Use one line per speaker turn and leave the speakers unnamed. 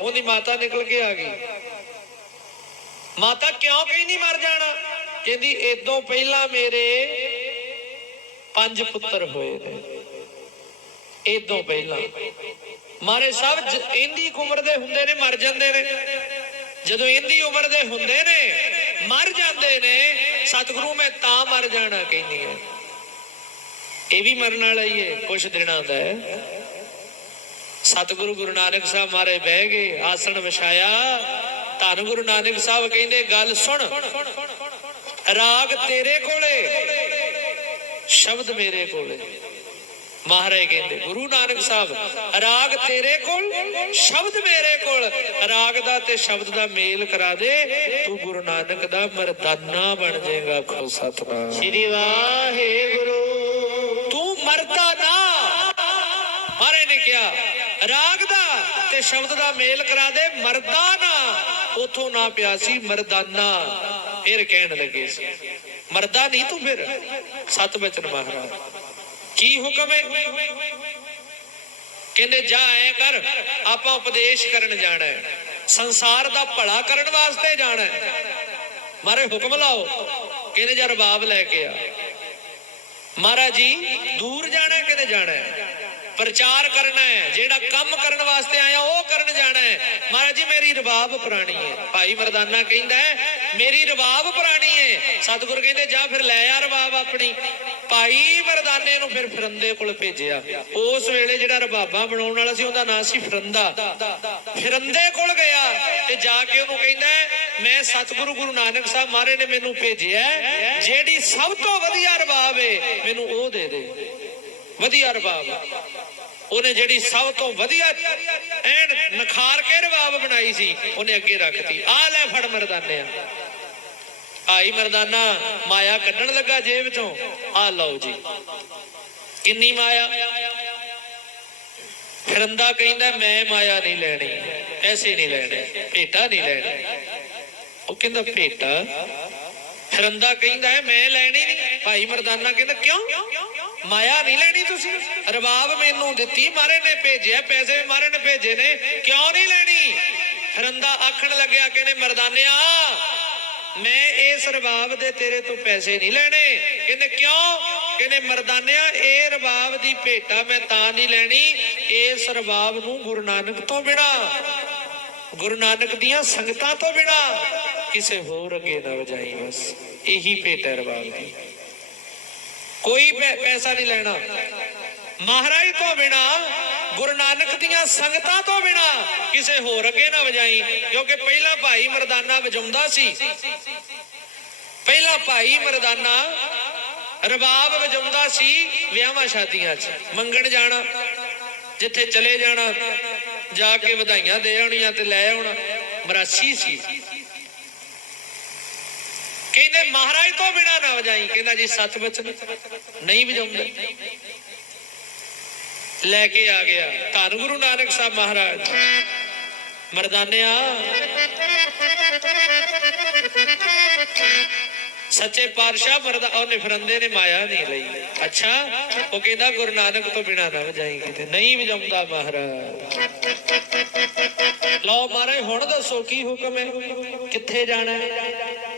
ਉਹਦੀ ਮਾਤਾ ਨਿਕਲ ਕੇ ਆ ਗਈ। ਮਾਤਾ ਕਿਉਂ ਨਹੀਂ ਮਰ ਜਾਣਾ? ਕਹਿੰਦੀ ਇਦੋਂ ਪਹਿਲਾਂ ਮੇਰੇ ਪੰਜ ਪੁੱਤਰ ਹੋਏ ਨੇ। ਇਦੋਂ ਪਹਿਲਾਂ। ਮਾਰੇ ਸਭ ਜ- ਇੰਦੀ ਕੁ ਉਮਰ ਦੇ ਹੁੰਦੇ ਨੇ, ਮਰ ਜਾਂਦੇ ਨੇ। ਜਦੋਂ ਇੰਦੀ ਉਮਰ ਦੇ ਹੁੰਦੇ ਨੇ, ਮਰ ਜਾਂਦੇ ਨੇ, ਸਤਿਗੁਰੂ ਮੈਂ ਤਾਂ ਮਰ ਜਾਣਾ ਕਹਿੰਦੀ ਹੈ। ਇਹ ਵੀ ਮਰਨ ਵਾਲਾ ਹੀ ਹੈ, ਕੁਛ ਦਿਨਾਂ ਦਾ ਹੈ। ਸਤਿਗੁਰੂ ਗੁਰੂ ਨਾਨਕ ਸਾਹਿਬ ਮਾਰੇ ਬਹਿ ਗਏ, ਆਸਣ ਵਿਛਾਇਆ। ਧੰਨ ਗੁਰੂ ਨਾਨਕ ਸਾਹਿਬ ਕਹਿੰਦੇ, ਗੱਲ ਸੁਣ, ਰਾਗ ਤੇਰੇ ਕੋਲੇ, ਸ਼ਬਦ ਮੇਰੇ ਕੋਲੇ। ਮਹਾਰਾਜ ਕਹਿੰਦੇ, ਗੁਰੂ ਨਾਨਕ ਸਾਹਿਬ, ਰਾਗ ਤੇਰੇ ਕੋਲ, ਸ਼ਬਦ ਮੇਰੇ ਕੋਲ। ਰਾਗ ਦਾ ਤੇ ਸ਼ਬਦ ਦਾ ਮੇਲ ਕਰਾ ਦੇ, ਤੂੰ ਗੁਰੂ ਨਾਨਕ ਦਾ ਮਰਦਾਨਾ ਬਣ ਜਾਏਗਾ ਖੋ ਸਤਨਾਮ।
ਸ੍ਰੀ ਵਾਹਿਗੁਰੂ
ਤੂੰ ਮਰਦਾ ਨਾ ਮਾਰੇ ਨੇ ਕਿਹਾ ਰਾਗ ਦਾ ਤੇ ਸ਼ਬਦ ਦਾ ਮੇਲ ਕਰਾ ਦੇ ਮਰਦਾਨਾ ਉਥੋਂ ਨਾ ਪਿਆ ਸੀ ਮਰਦਾਨਾ। ਫਿਰ ਕਹਿਣ ਲੱਗੇ ਸੀ, ਮਰਦਾ ਨਹੀਂ ਤੂੰ ਫਿਰ? ਸਤ ਬਚਨ ਮਹਾਰਾਜ। ਕੀ ਹੁਕਮ ਹੈ? ਕਹਿੰਦੇ, ਜਾ ਐ ਕਰ, ਆਪਾਂ ਉਪਦੇਸ਼ ਕਰਨ ਜਾਣਾ ਹੈ। ਸੰਸਾਰ ਦਾ ਭਲਾ ਕਰਨ ਵਾਸਤੇ ਜਾਣਾ ਹੈ। ਮਾਰੇ ਹੁਕਮ ਲਾਓ। ਕਹਿੰਦੇ ਜਾ ਰਬਾਬ ਲੈ ਕੇ ਆ। ਮਹਾਰਾਜ ਜੀ, ਦੂਰ ਜਾਣਾ ਹੈ ਕਿਤੇ ਜਾਣਾ ਹੈ? ਪ੍ਰਚਾਰ ਕਰਨਾ ਹੈ, ਜਿਹੜਾ ਕੰਮ ਕਰਨ ਵਾਸਤੇ ਆਇਆ, ਉਹ ਕਰਨ ਜਾਣਾ ਹੈ। ਮਹਾਰਾਜ ਜੀ, ਮੇਰੀ ਰਬਾਬ ਪੁਰਾਣੀ ਹੈ। ਭਾਈ ਮਰਦਾਨਾ ਕਹਿੰਦਾ ਮੇਰੀ ਰਬਾਬ ਪੁਰਾਣੀ ਹੈ। ਸਤਿਗੁਰ ਕਹਿੰਦੇ, ਜਾ ਫਿਰ ਲੈ ਆ ਰਬਾਬ ਆਪਣੀ। ਭਾਈ ਮਰਦਾਨੇ ਨੂੰ ਫਿਰ ਫਿਰੰਦੇ ਕੋਲ ਭੇਜਿਆ। ਉਸ ਵੇਲੇ ਜਿਹੜਾ ਰਬਾਬਾ ਬਣਾਉਣ ਵਾਲਾ ਸੀ, ਉਹਦਾ ਨਾਂ ਸੀ ਫਿਰੰਦਾ। ਫਿਰੰਦੇ ਕੋਲ ਗਿਆ ਤੇ ਜਾ ਕੇ ਉਹਨੂੰ ਕਹਿੰਦਾ ਮੈਂ ਸਤਿਗੁਰੂ ਗੁਰੂ ਨਾਨਕ ਸਾਹਿਬ ਮਹਾਰਾਜ ਨੇ ਮੈਨੂੰ ਭੇਜਿਆ ਜਿਹੜੀ ਸਭ ਤੋਂ ਵਧੀਆ ਰਬਾਬ ਏ, ਮੈਨੂੰ ਉਹ ਦੇ ਦੇ। ਵਧੀਆ ਰਬਾਬ। ਉਹਨੇ ਜਿਹੜੀ ਸਭ ਤੋਂ ਵਧੀਆ ਐਨ ਨਖਾਰ ਕੇ ਰਬਾਬ ਬਣਾਈ ਸੀ, ਉਹਨੇ ਅੱਗੇ ਰੱਖਤੀ। ਆ ਲੈ ਫੜ ਮਰਦਾਨਿਆ। ਆਈ ਮਰਦਾਨਾ, ਮਾਇਆ ਕੱਢਣ ਲੱਗਾ ਜੇਬ ਚੋਂ। ਆ ਲਓ ਜੀ। ਕਿੰਨੀ ਮਾਇਆ? ਫਿਰੰਦਾ ਕਹਿੰਦਾ, ਮੈਂ ਮਾਇਆ ਨਹੀਂ ਲੈਣੀ ਐਸੇ ਨਹੀਂ ਲੈਣੇ, ਭੇਟਾ ਨਹੀਂ ਲੈਣੀ। ਉਹ ਕਹਿੰਦਾ, ਭੇਟਾ? ਫਿਰੰਦਾ ਕਹਿੰਦਾ, ਮੈਂ ਲੈਣੀ ਨਹੀਂ। ਭਾਈ ਮਰਦਾਨਾ ਕਹਿੰਦਾ, ਕਿਉਂ? ਮਾਇਆ ਨਹੀਂ ਲੈਣੀ ਤੁਸੀਂ। ਰਬਾਬ ਮੈਨੂੰ ਦਿੱਤੀ, ਮਾਰੇ ਨੇ ਭੇਜਿਆ, ਪੈਸੇ ਵੀ ਮਾਰੇ ਨੇ ਭੇਜੇ ਨੇ। ਕਿਉਂ ਨਹੀਂ ਲੈਣੀ? ਫਿਰੰਦਾ ਆਖਣ ਲੱਗਿਆ ਕਹਿੰਦੇ ਮਰਦਾਨਿਆ, ਮੈਂ ਇਸ ਰਬਾਬ ਦੇ ਤੇਰੇ ਤੋਂ ਪੈਸੇ ਨਹੀਂ ਲੈਣੇ। ਕਹਿੰਦੇ ਕਿਉਂ? ਕਹਿੰਦੇ ਮਰਦਾਨਿਆ, ਇਹ ਰਬਾਬ ਦੀ ਭੇਟਾ ਮੈਂ ਤਾਂ ਨਹੀਂ ਲੈਣੀ। ਇਸ ਰਬਾਬ ਨੂੰ ਗੁਰੂ ਨਾਨਕ ਤੋਂ ਬਿਨਾ, ਗੁਰੂ ਨਾਨਕ ਦੀਆਂ ਸੰਗਤਾਂ ਤੋਂ ਬਿਨਾ ਕਿਸੇ ਹੋਰ ਅੱਗੇ ਨਾ ਵਜਾਈ ਬਸ। ਇਹੀ ਭੇਟਾ ਹੈ ਰਬਾਬ ਦੀ। ਕੋਈ ਪੈ- ਪੈਸਾ ਨਹੀਂ ਲੈਣਾ। ਮਹਾਰਾਜ ਤੋਂ ਬਿਨਾ, ਗੁਰੂ ਨਾਨਕ ਦੀਆਂ ਸੰਗਤਾਂ ਤੋਂ ਬਿਨਾ ਕਿਸੇ ਹੋਰ ਅੱਗੇ ਨਾ ਵਜਾਈ, ਕਿਉਂਕਿ ਪਹਿਲਾਂ ਭਾਈ ਮਰਦਾਨਾ ਵਜਾਉਂਦਾ ਸੀ। ਪਹਿਲਾਂ ਭਾਈ ਮਰਦਾਨਾ ਰਬਾਬ ਵਜਾਉਂਦਾ ਸੀ ਵਿਆਹਾਂ ਸ਼ਾਦੀਆਂ 'ਚ, ਮੰਗਣ ਜਾਣਾ, ਜਿੱਥੇ ਚਲੇ ਜਾਣਾ, ਜਾ ਕੇ ਵਧਾਈਆਂ ਦੇ ਆਉਣੀਆਂ ਤੇ ਲੈ ਆਉਣਾ। ਮਰਾਸੀ ਸੀ। ਕਹਿੰਦੇ ਮਹਾਰਾਜ ਤੋਂ ਬਿਨਾ ਨਾ ਵਜਾਈ। ਕਹਿੰਦਾ ਜੀ ਸੱਚ ਬਚਨ ਨਹੀਂ ਵਜਾਉਂਦਾ। ਲੈ ਕੇ ਆ ਗਿਆ। ਧੰਨ ਗੁਰੂ ਨਾਨਕ ਸਾਹਿਬ ਮਹਾਰਾਜ। ਮਰਦਾਨਿਆ। ਸੱਚੇ ਪਾਤਸ਼ਾਹ ਮਰਦਾ, ਉਹਨੇ ਫਰੰਦੇ ਨੇ ਮਾਇਆ ਨਹੀਂ ਲਈ। ਅੱਛਾ, ਉਹ ਕਹਿੰਦਾ ਗੁਰੂ ਨਾਨਕ ਤੋਂ ਬਿਨਾ ਨਾ ਵਜਾਈ ਕਿਤੇ। ਨਹੀਂ ਵਜਾਉਂਦਾ ਮਹਾਰਾਜ। ਲਓ ਮਹਾਰਾਜ, ਹੁਣ ਦੱਸੋ ਕੀ ਹੁਕਮ ਹੈ? ਕਿੱਥੇ ਜਾਣਾ ਹੈ?